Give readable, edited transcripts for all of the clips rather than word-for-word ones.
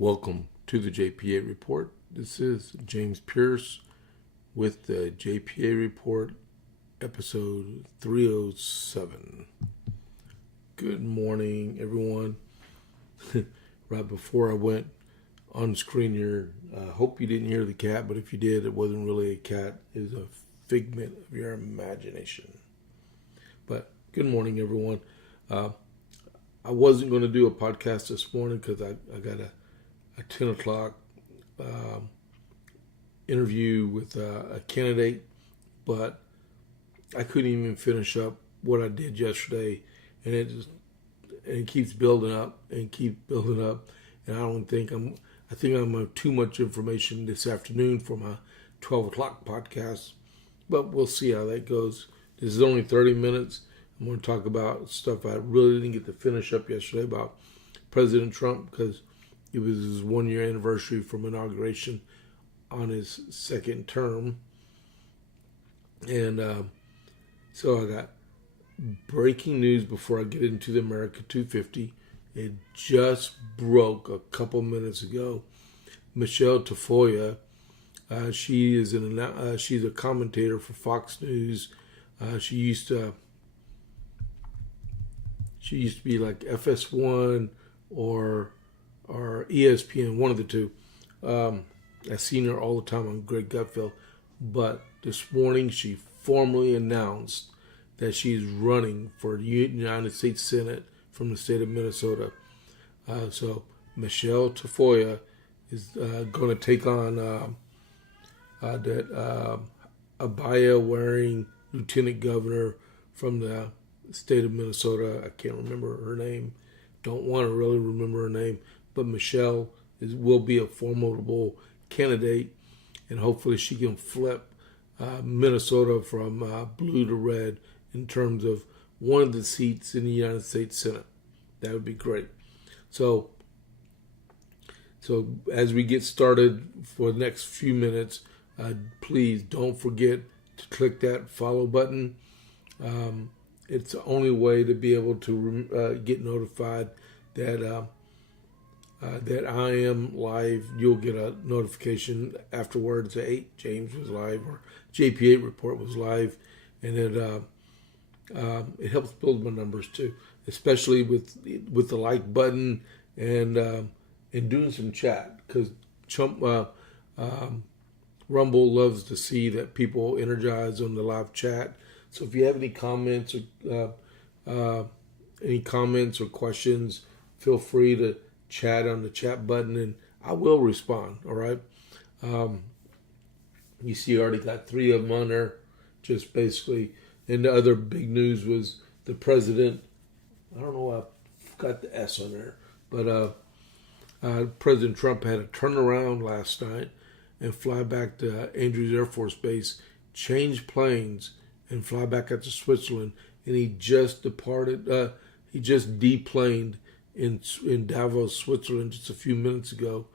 Welcome to the JP8 Report. This is James Pierce with the JP8 Report, episode 307. Good morning, everyone. Right before I went on screen here, I hope you didn't hear the cat, but if you did, it wasn't really a cat. It was a figment of your imagination. But good morning, everyone. I wasn't going to do a podcast this morning because I got a 10 o'clock interview with a candidate, but I couldn't even finish up what I did yesterday, and it keeps building up and I think I'm have too much information this afternoon for my 12 o'clock podcast, but we'll see how that goes. This is only 30 minutes. I'm going to talk about stuff I really didn't get to finish up yesterday about President Trump, because it was his 1 year anniversary from inauguration on his second term. And so I got breaking news before I get into the America 250. It just broke a couple minutes ago. Michelle Tafoya, she's a commentator for Fox News. She used to be like FS1 or ESPN, one of the two. I've seen her all the time on Greg Gutfeld. But this morning she formally announced that she's running for the United States Senate from the state of Minnesota. So Michelle Tafoya is going to take on that abaya-wearing lieutenant governor from the state of Minnesota. I can't remember her name. Don't want to really remember her name. But Michelle will be a formidable candidate, and hopefully she can flip Minnesota from blue to red in terms of one of the seats in the United States Senate. That would be great. So as we get started for the next few minutes, please don't forget to click that follow button. It's the only way to be able to get notified that I am live. You'll get a notification afterwards that, hey, James was live, or JP8 Report was live, and it helps build my numbers too, especially with the like button and doing some chat, because Rumble loves to see that people energize on the live chat. So if you have any comments or questions, feel free to chat on the chat button, and I will respond. All right. You see, I already got 3 of them on there. Just basically, and the other big news was the president. I don't know. I've got the S on there, but President Trump had a turnaround last night and fly back to Andrews Air Force Base, change planes, and fly back out to Switzerland. And he just departed. He just deplaned in Davos, Switzerland, just a few minutes ago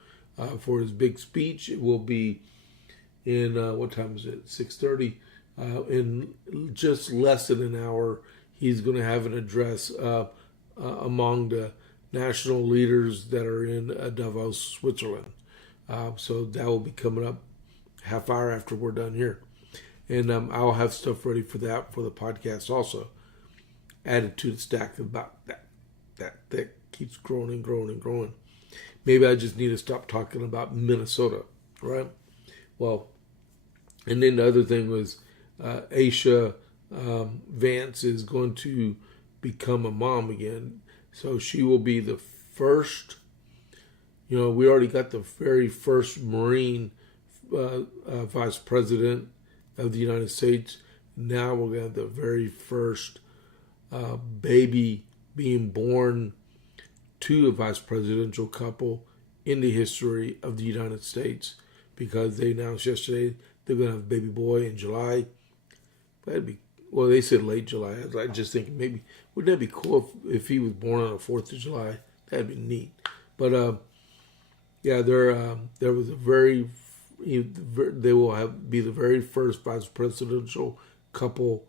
for his big speech. It will be in, what time is it? 6:30. In just less than an hour, he's going to have an address among the national leaders that are in Davos, Switzerland. So that will be coming up half hour after we're done here. And I'll have stuff ready for that for the podcast also. Added to the stack about that keeps growing and growing and growing. Maybe I just need to stop talking about Minnesota, right? Well, and then the other thing was Aisha Vance is going to become a mom again. So she will be the first, we already got the very first Marine vice president of the United States. Now we're going to have the very first baby being born to a vice presidential couple in the history of the United States, because they announced yesterday they're going to have a baby boy in July. They said late July. I just think maybe, wouldn't that be cool if he was born on the 4th of July? That'd be neat. But there was they will be the very first vice presidential couple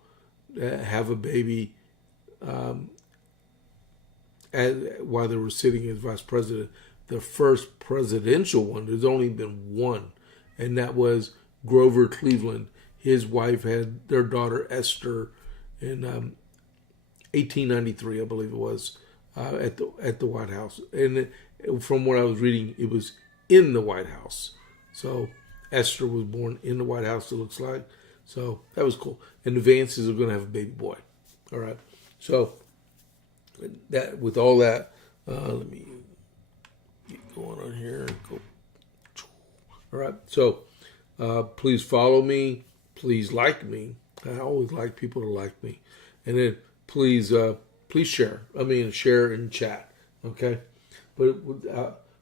that have a baby while they were sitting as vice president. the first presidential one. There's only been one, and that was Grover Cleveland. His wife had their daughter Esther in 1893, I believe it was, at the White House. And from what I was reading, it was in the White House. So Esther was born in the White House, it looks like. So that was cool. And the Vances are going to have a baby boy. All right. So that with all that, let me get going on here. Go. All right. So please follow me. Please like me. I always like people to like me. And then please share. Share and chat. Okay. But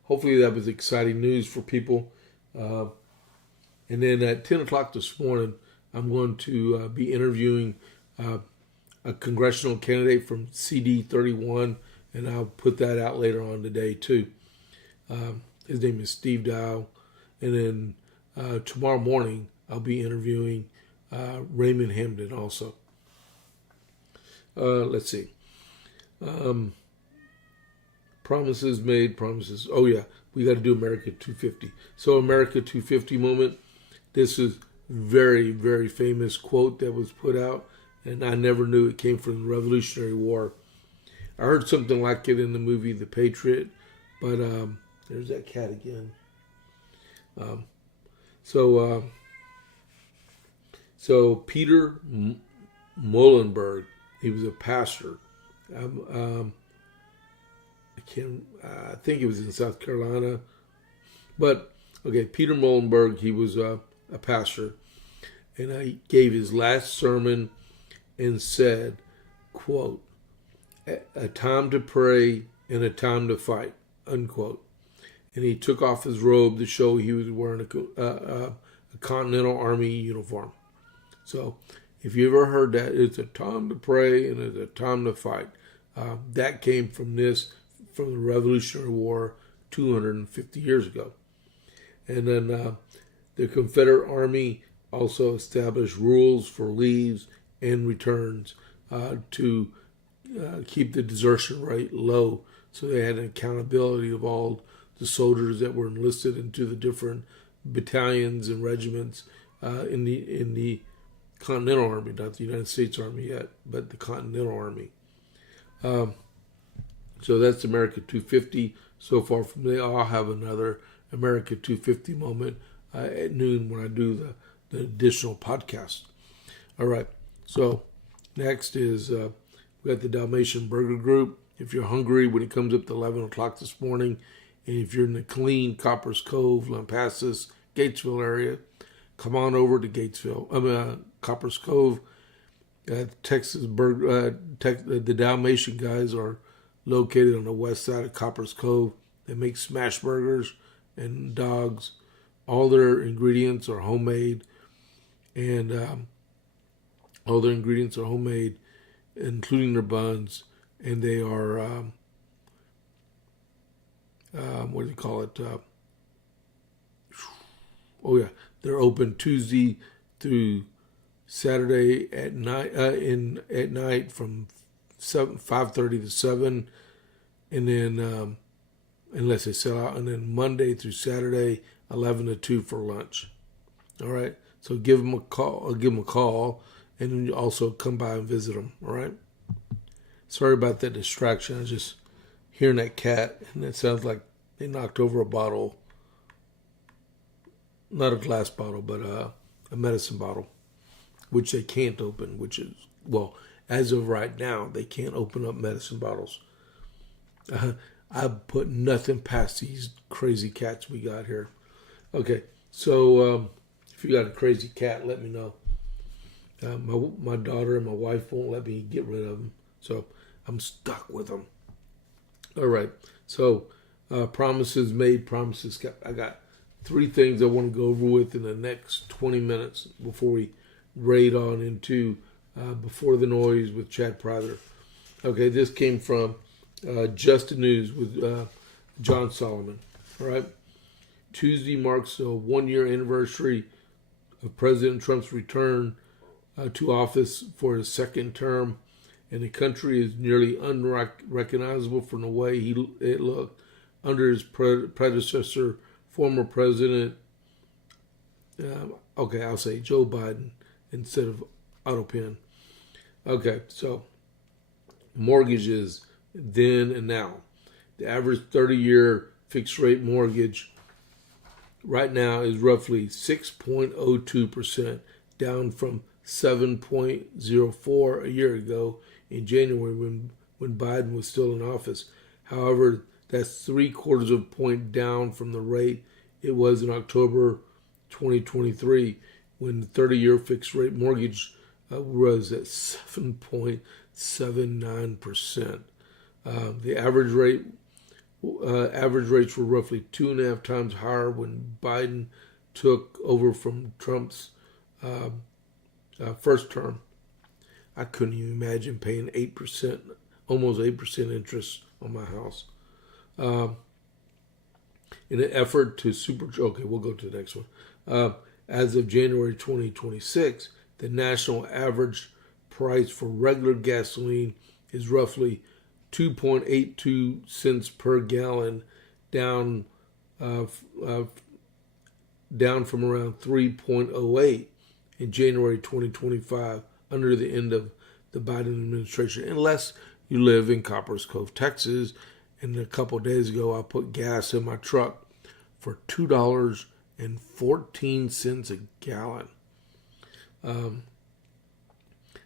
hopefully that was exciting news for people. And then at 10 o'clock this morning, I'm going to be interviewing a congressional candidate from CD 31, and I'll put that out later on today too. His name is Steve Dow. And then tomorrow morning, I'll be interviewing Raymond Hamden also. Let's see. Promises made, promises. Oh, yeah, we got to do America 250. So America 250 moment. This is very, very famous quote that was put out, and I never knew it came from the Revolutionary War. I heard something like it in the movie The Patriot, but there's that cat again. So Peter Muhlenberg, he was a pastor. I think it was in South Carolina, but okay, Peter Muhlenberg, he was a pastor, and he gave his last sermon and said, quote, "A time to pray and a time to fight," unquote. And he took off his robe to show he was wearing a Continental Army uniform. So if you ever heard that, it's a time to pray and it's a time to fight. That came from the Revolutionary War 250 years ago. And then the Confederate Army also established rules for leaves and returns to keep the desertion rate low. So they had an accountability of all the soldiers that were enlisted into the different battalions and regiments in the Continental Army, not the United States Army yet, but the Continental Army. So that's America 250 so far. From there, I'll have another America 250 moment at noon when I do the additional podcast. All right. So next is we got the Dalmatian Burger Group. If you're hungry when it comes up to 11 o'clock this morning, and if you're in the Killeen, Coppers Cove, Lampasas, Gatesville area, come on over to Coppers Cove. The Dalmatian guys are located on the west side of Coppers Cove. They make smash burgers and dogs. All their ingredients are homemade, and including their buns. And they are what do you call it? They're open Tuesday through Saturday at night from 5:30 to 7, and then unless they sell out, and then Monday through Saturday 11 to 2 for lunch. All right, so give them a call, and then you also come by and visit them. All right. Sorry about that distraction. I was just hearing that cat, and it sounds like they knocked over a bottle. Not a glass bottle, but a medicine bottle, which they can't open, which is, well, as of right now, they can't open up medicine bottles. I put nothing past these crazy cats we got here. Okay, so if you got a crazy cat, let me know. My daughter and my wife won't let me get rid of them, so I'm stuck with them. All right, so promises made, promises kept. I got 3 things I want to go over with in the next 20 minutes before we raid on into Before the Noise with Chad Prather. Okay, this came from Just the News with John Solomon. All right, Tuesday marks a 1-year anniversary of President Trump's return to office for his second term, and the country is nearly unrecognizable from the way it looked under his predecessor, former president, I'll say Joe Biden instead of AutoPen. Okay, so mortgages then and now. The average 30-year fixed rate mortgage right now is roughly 6.02%, down from 7.04 a year ago in January when Biden was still in office. However, that's 0.75 of a point down from the rate it was in October 2023 when the 30-year fixed rate mortgage was at 7.79%. The average rates were roughly 2.5 times higher when Biden took over from Trump's first term. I couldn't even imagine paying 8%, almost 8% interest on my house. In an effort to we'll go to the next one. As of January 2026, the national average price for regular gasoline is roughly 2.82 cents per gallon, down from around 3.08 in January 2025, under the end of the Biden administration, unless you live in Copper's Cove, Texas. And a couple of days ago, I put gas in my truck for $2.14 a gallon.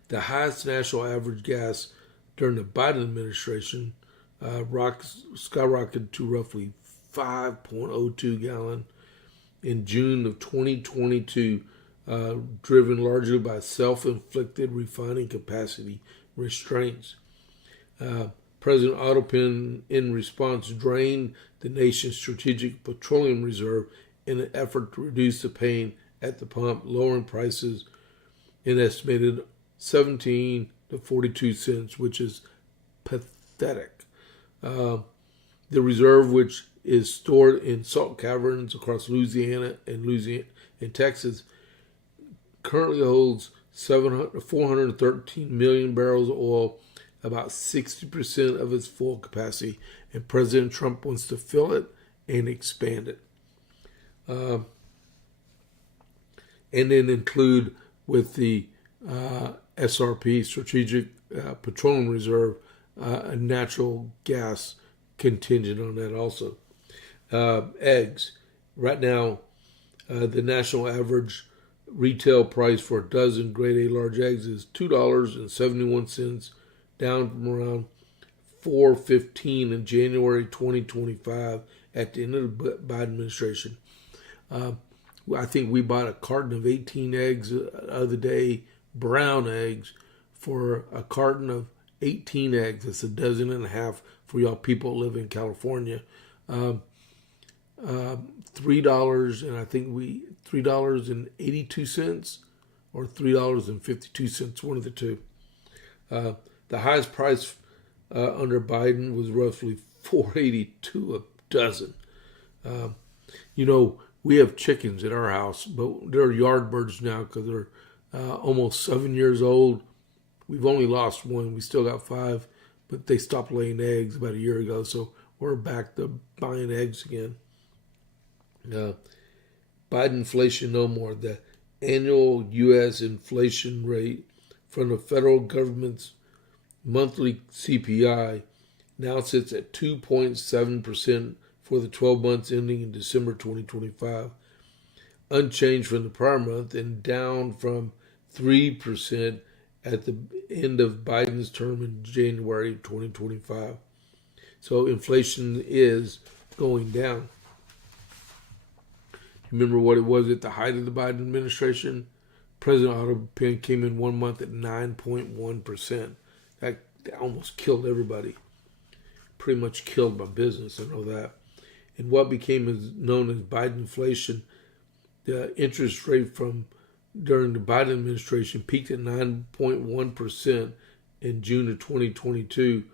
The highest national average gas during the Biden administration skyrocketed to roughly 5.02 gallon in June of 2022, driven largely by self-inflicted refining capacity restraints. President AutoPen, in response, drained the nation's strategic petroleum reserve in an effort to reduce the pain at the pump, lowering prices an estimated 17 to 42 cents, which is pathetic. The reserve, which is stored in salt caverns across Louisiana and Texas, currently holds 413 million barrels of oil, about 60% of its full capacity, and President Trump wants to fill it and expand it. And then include with the SRP, Strategic Petroleum Reserve, a natural gas contingent on that also. Eggs. Right now, the national average retail price for a dozen grade A large eggs is $2.71, down from around $4.15 in January 2025 at the end of the Biden administration. I think we bought a carton of 18 eggs the other day, brown eggs, for a carton of 18 eggs. That's a dozen and a half for y'all people who live in California. $3, and I think $3.82 or $3.52, one of the two. The highest price under Biden was roughly $4.82 a dozen. We have chickens at our house, but they're yard birds now because they're almost 7 years old. We've only lost one. We still got 5, but they stopped laying eggs about a year ago, so we're back to buying eggs again. Biden inflation no more. The annual U.S. inflation rate from the federal government's monthly CPI now sits at 2.7% for the 12 months ending in December 2025, unchanged from the prior month and down from 3% at the end of Biden's term in January 2025. So inflation is going down. Remember what it was at the height of the Biden administration? President AutoPen came in 1 month at 9.1%. That almost killed everybody. Pretty much killed my business, I know that. And what became known as Biden inflation, the interest rate during the Biden administration peaked at 9.1% in June of 2022,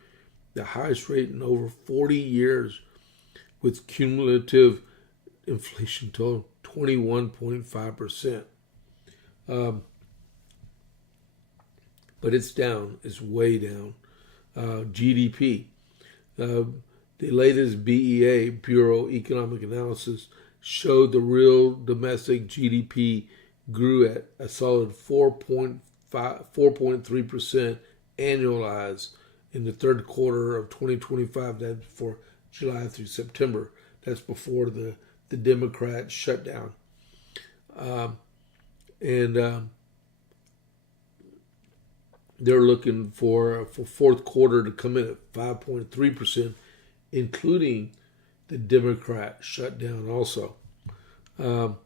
the highest rate in over 40 years, with cumulative inflation total 21.5%. But it's down. It's way down. GDP. The latest BEA, Bureau Economic Analysis, showed the real domestic GDP grew at a solid 4.3% annualized in the third quarter of 2025. That's for July through September. That's before the Democrat shutdown. They're looking for fourth quarter to come in at 5.3%, including the Democrat shutdown also. And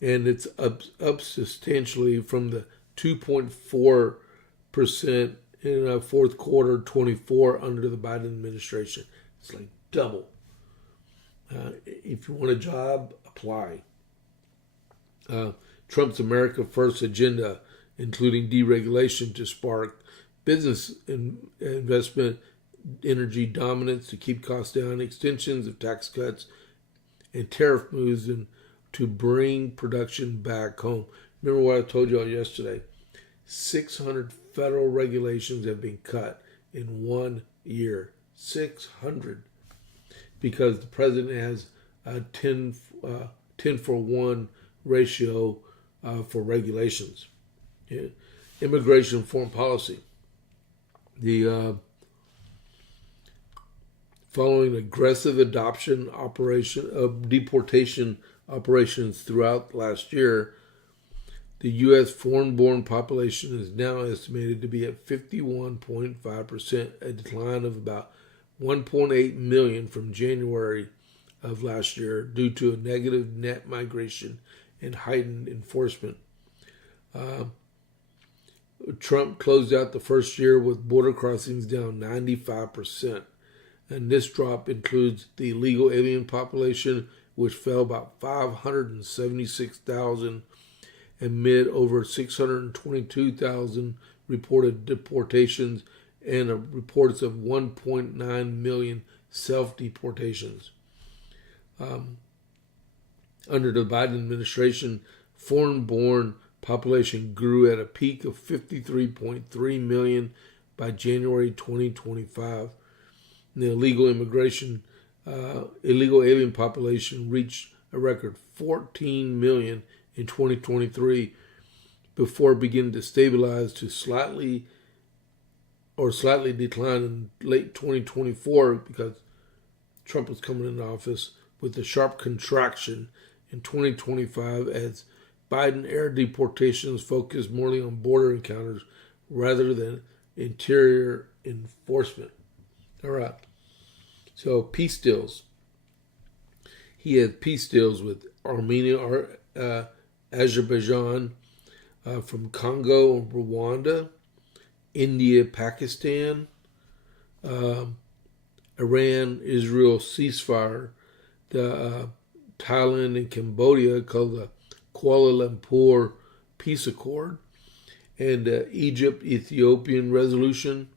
it's up substantially from the 2.4% in fourth quarter 24 under the Biden administration. It's like double. If you want a job, apply. Trump's America First agenda, including deregulation to spark business investment, energy dominance to keep costs down, extensions of tax cuts, and tariff moves to bring production back home. Remember what I told you all yesterday? 600 federal regulations have been cut in 1 year. 600. Because the president has a 10 for 1 ratio for regulations. Yeah. Immigration foreign policy. The following aggressive adoption of deportation operations throughout last year, the U.S. foreign-born population is now estimated to be at 51.5%, a decline of about 1.8 million from January of last year due to a negative net migration and heightened enforcement. Trump closed out the first year with border crossings down 95%. And this drop includes the illegal alien population, which fell about 576,000 amid over 622,000 reported deportations and reports of 1.9 million self-deportations. Under the Biden administration, foreign-born population grew at a peak of 53.3 million by January 2025. The illegal alien population reached a record 14 million in 2023 before beginning to stabilize to slightly decline in late 2024 because Trump was coming into office, with a sharp contraction in 2025 as Biden era deportations focused more on border encounters rather than interior enforcement. All right. So peace deals. He had peace deals with Armenia, Azerbaijan, from Congo and Rwanda, India, Pakistan, Iran, Israel ceasefire, the Thailand and Cambodia called the Kuala Lumpur Peace Accord, and Egypt, Ethiopian resolution.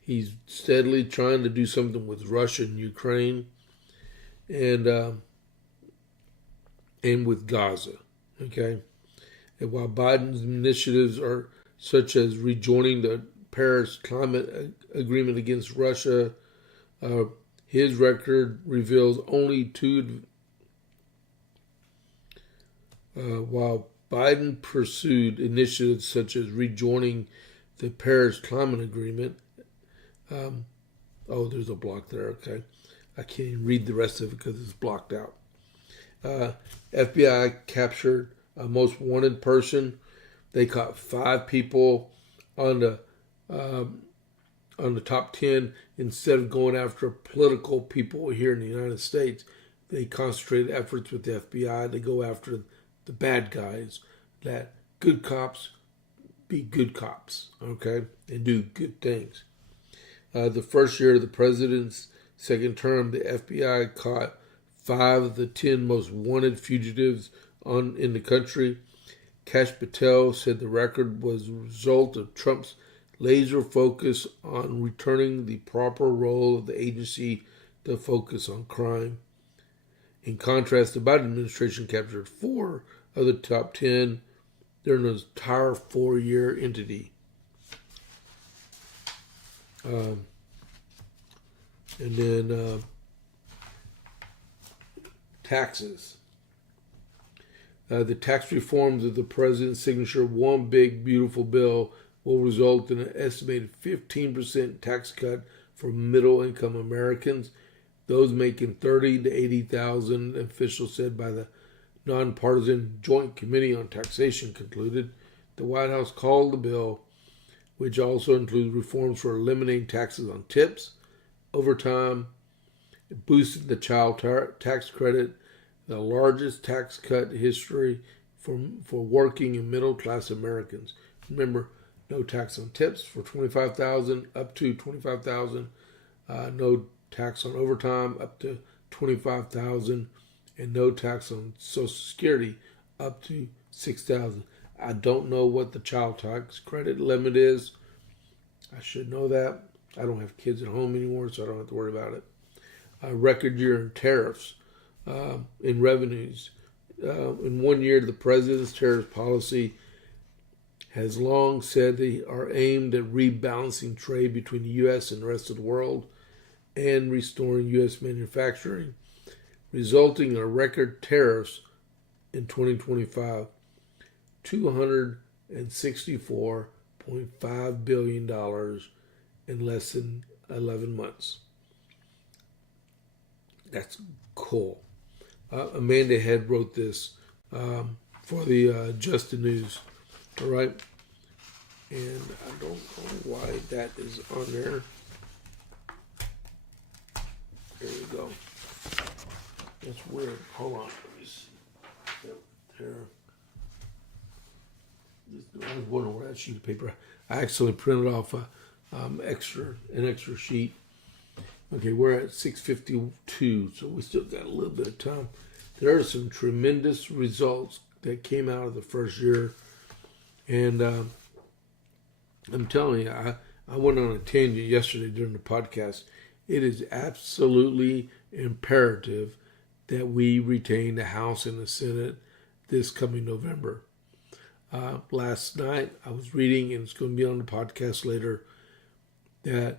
He's steadily trying to do something with Russia and Ukraine, and with Gaza. Okay, and while Biden's initiatives are such as rejoining the Paris Climate Agreement against Russia, his record reveals only two. While Biden pursued initiatives such as rejoining the Paris Climate Agreement. There's a block there. Okay, I can't even read the rest of it because it's blocked out. FBI captured a most wanted person. They caught 5 people on the top 10. Instead of going after political people here in the United States, they concentrated efforts with the FBI to go after the bad guys. That good cops be good cops, okay, and do good things. The first year of the president's second term, the FBI caught 5 of the 10 most wanted fugitives in the country. Kash Patel said the record was a result of Trump's laser focus on returning the proper role of the agency to focus on crime. In contrast, the Biden administration captured 4 of the top 10 during an entire 4-year entity. And then taxes. The tax reforms of the president's signature, one big beautiful bill, will result in an estimated 15% tax cut for middle-income Americans, those making $30,000 to $80,000. Officials said by the nonpartisan Joint Committee on Taxation concluded. The White House called the bill, which also includes reforms for eliminating taxes on tips, overtime, boosting the child tax credit, the largest tax cut in history for working and middle-class Americans. Remember, no tax on tips for $25,000 up to $25,000, no tax on overtime up to $25,000, and no tax on Social Security up to $6,000. I don't know what the child tax credit limit is. I should know that. I don't have kids at home anymore, so I don't have to worry about it. A record year in tariffs, in revenues. In 1 year, the president's tariff policy has long said they are aimed at rebalancing trade between the U.S. and the rest of the world and restoring U.S. manufacturing, resulting in record tariffs in 2025, $264.5 billion in less than 11 months. That's cool. Amanda Head wrote this for the Justin News. All right. And I don't know why that is on there. There we go. That's weird. Hold on. Let me see. There. I was wondering where that sheet of paper. I actually printed off an extra sheet. Okay, we're at 6:52, so we still got a little bit of time. There are some tremendous results that came out of the first year, and I'm telling you, I went on a tangent yesterday during the podcast. It is absolutely imperative that we retain the House and the Senate this coming November. Last night, I was reading, and it's going to be on the podcast later, that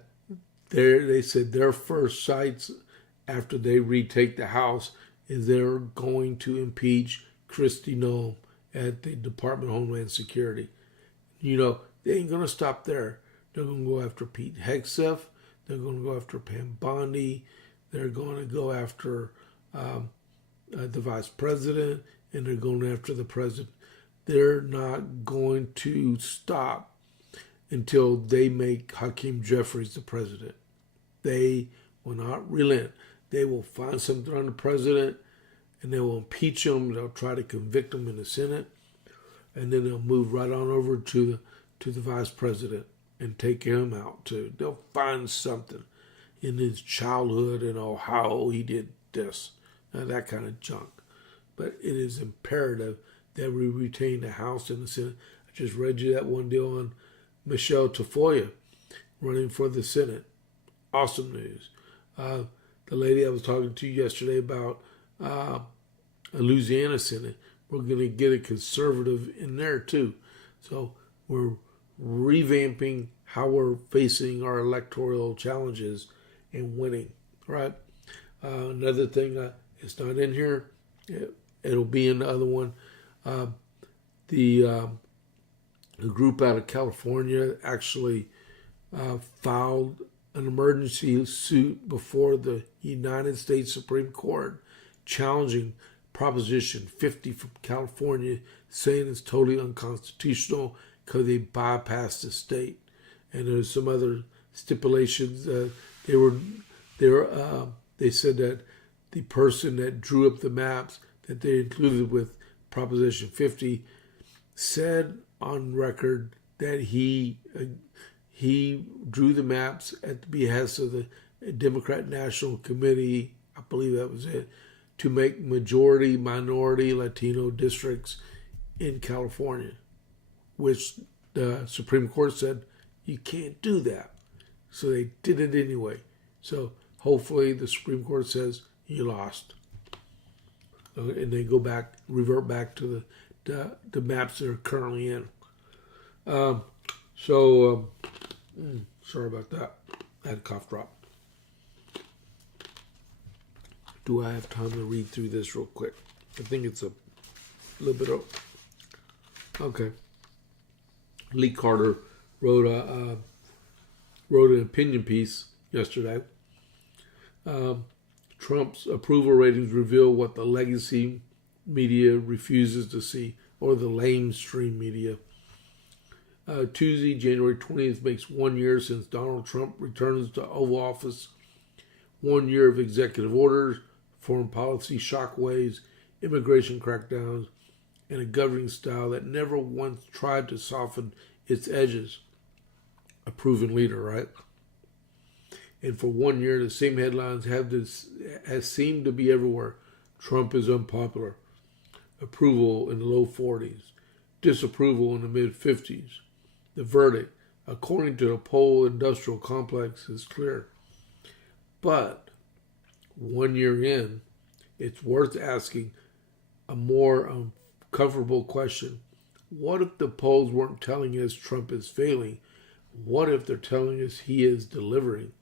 they said their first sights after they retake the House is they're going to impeach Kristi Noem at the Department of Homeland Security. You know, they ain't going to stop there. They're going to go after Pete Hegseth. They're going to go after Pam Bondi. They're going to go after the vice president, and they're going after the president. They're not going to stop until they make Hakeem Jeffries the president. They will not relent. They will find something on the president, and they will impeach him. They'll try to convict him in the Senate, and then they'll move right on over to the vice president and take him out too. They'll find something in his childhood and how he did this, that kind of junk. But it is imperative that we retain the House and the Senate. I just read you that one deal on Michelle Tafoya running for the Senate. Awesome news. The lady I was talking to yesterday about a Louisiana Senate, we're going to get a conservative in there too. So we're revamping how we're facing our electoral challenges and winning. Right? Another thing it's not in here. It'll be in the other one. The group out of California actually filed an emergency suit before the United States Supreme Court challenging Proposition 50 from California, saying it's totally unconstitutional because they bypassed the state. And there's some other stipulations. They said that the person that drew up the maps that they included with Proposition 50 said on record that he drew the maps at the behest of the Democrat National Committee, I believe that was it, to make majority minority Latino districts in California, which the Supreme Court said you can't do that. So they did it anyway. So hopefully the Supreme Court says you lost. And they revert back to the maps they're currently in. Sorry about that. I had a cough drop. Do I have time to read through this real quick? I think it's a little bit of... Okay. Lee Carter wrote an opinion piece yesterday. Trump's approval ratings reveal what the legacy media refuses to see, or the lamestream media. Tuesday, January 20th, makes 1 year since Donald Trump returns to Oval Office. 1 year of executive orders, foreign policy shockwaves, immigration crackdowns, and a governing style that never once tried to soften its edges. A proven leader, right? And for 1 year, the same headlines has seemed to be everywhere. Trump is unpopular. Approval in the low 40s. Disapproval in the mid 50s. The verdict, according to the poll industrial complex, is clear. But 1 year in, it's worth asking a more uncomfortable question. What if the polls weren't telling us Trump is failing? What if they're telling us he is delivering?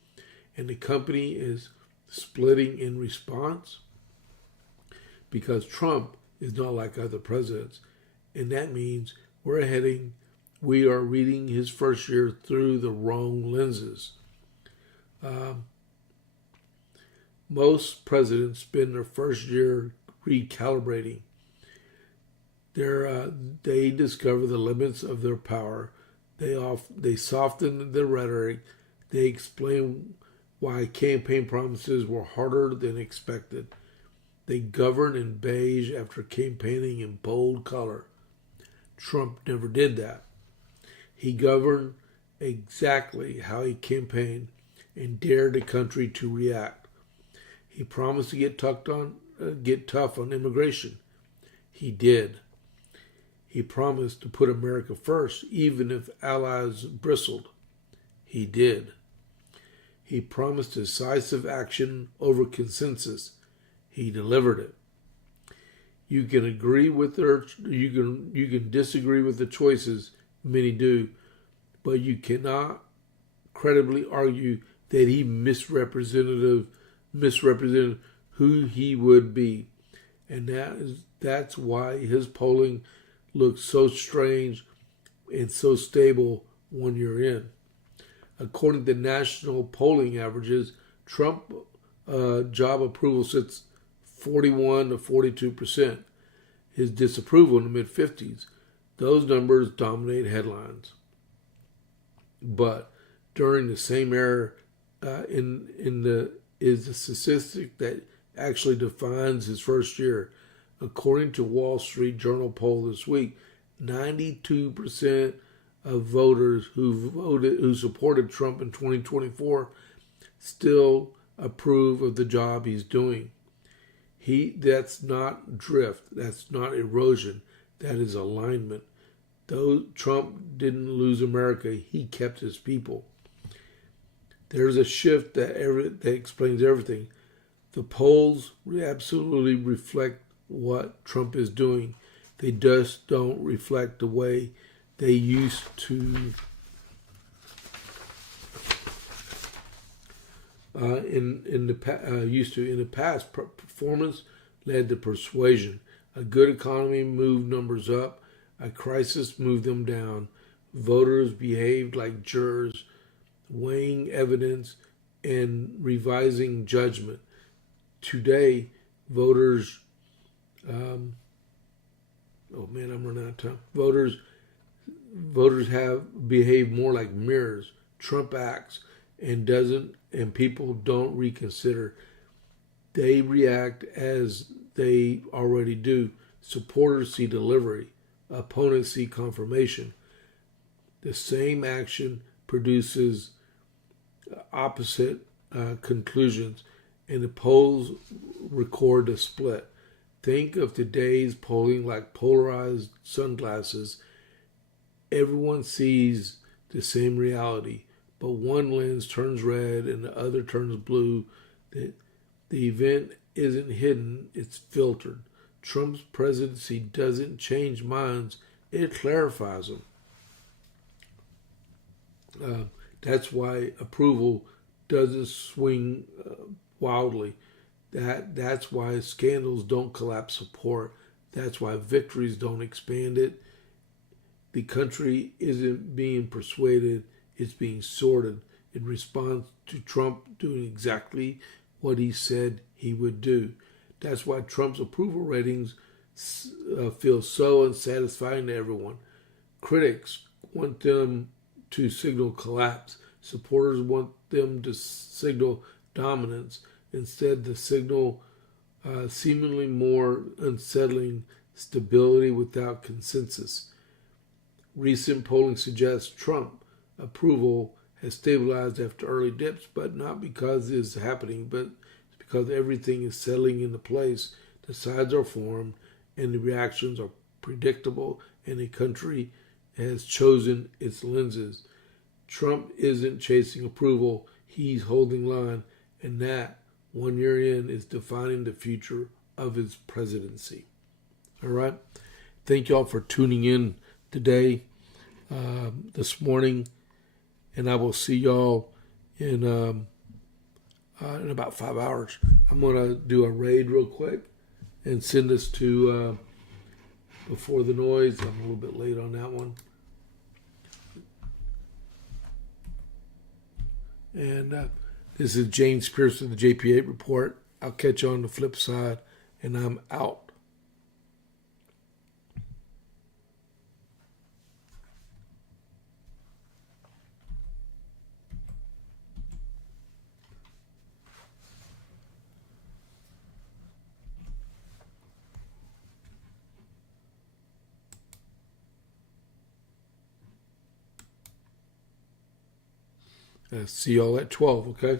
And the company is splitting in response? Because Trump is not like other presidents. And that means we are reading his first year through the wrong lenses. Most presidents spend their first year recalibrating. They discover the limits of their power. They soften their rhetoric. They explain why campaign promises were harder than expected. They govern in beige after campaigning in bold color. Trump never did that. He governed exactly how he campaigned and dared the country to react. He promised to get tough on immigration. He did. He promised to put America first, even if allies bristled. He did. He promised decisive action over consensus. He delivered it. You can agree with you can disagree with the choices, many do, but you cannot credibly argue that he misrepresented who he would be. And that's why his polling looks so strange and so stable 1 year in. According to national polling averages, Trump job approval sits 41 to 42%. His disapproval in the mid-50s. Those numbers dominate headlines. But during the same era, is the statistic that actually defines his first year. According to Wall Street Journal poll this week, 92% of voters who supported Trump in 2024 still approve of the job he's doing. That's not drift. That's not erosion. That is alignment. Though Trump didn't lose America, he kept his people. There's a shift that explains everything. The polls absolutely reflect what Trump is doing. They just don't reflect the way they used to. In the past, performance led to persuasion. A good economy moved numbers up. A crisis moved them down. Voters behaved like jurors, weighing evidence and revising judgment. Today, voters. I'm running out of time. Voters have behaved more like mirrors. Trump acts and people don't reconsider. They react as they already do. Supporters see delivery. Opponents see confirmation. The same action produces opposite conclusions, and the polls record the split. Think of today's polling like polarized sunglasses. Everyone sees the same reality, but one lens turns red and the other turns blue. The event isn't hidden, it's filtered. Trump's presidency doesn't change minds, it clarifies them. That's why approval doesn't swing wildly. That's why scandals don't collapse support. That's why victories don't expand it. The country isn't being persuaded, it's being sorted in response to Trump doing exactly what he said he would do. That's why Trump's approval ratings feel so unsatisfying to everyone. Critics want them to signal collapse. Supporters want them to signal dominance. Instead, the signal seemingly more unsettling stability without consensus. Recent polling suggests Trump approval has stabilized after early dips, but not because it's happening, but because everything is settling into place. The sides are formed, and the reactions are predictable, and the country has chosen its lenses. Trump isn't chasing approval, he's holding line, and that, 1 year in, is defining the future of his presidency. All right? Thank y'all for tuning in today, this morning, and I will see y'all in about 5 hours. I'm going to do a raid real quick and send this to Before the Noise. I'm a little bit late on that one. And this is James Pierce of the JP8 Report. I'll catch you on the flip side, and I'm out. See y'all at 12, okay?